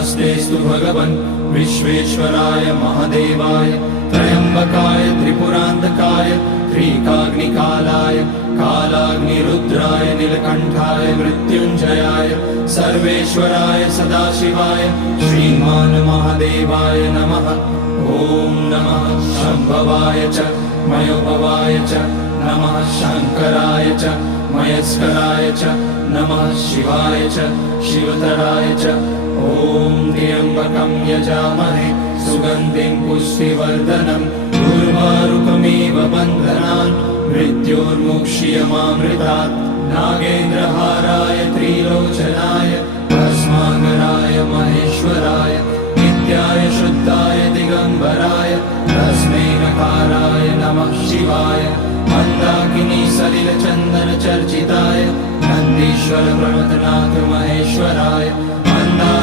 नमस्तेस्तु भगवन् विश्वेश्वराय महादेवाय त्र्यम्बकाय त्रिपुरान्तकाय त्रिकाग्निकालाय कालाग्निरुद्राय नीलकण्ठाय मृत्युञ्जयाय सर्वेश्वराय सदाशिवाय श्रीमान् महादेवाय नमः। ॐ नमः शम्भवाय च मयोभवाय च नमः शङ्कराय च मयस्कराय च नमः शिवाय च शिवतराय च। ॐ त्र्यम्बकं यजामहे सुगन्धिं पुष्टिवर्धनम् उर्वारुकमिव बन्धनान् मृत्योर्मुक्ष्यमामृतात्। नागेन्द्रहाराय त्रिलोचनाय भस्माकराय महेश्वराय नित्याय शुद्धाय दिगम्बराय तस्मै नकाराय नमः शिवाय। मन्दाकिनी सलिलचन्दन चर्चिताय नन्दीश्वर प्रमथनाथ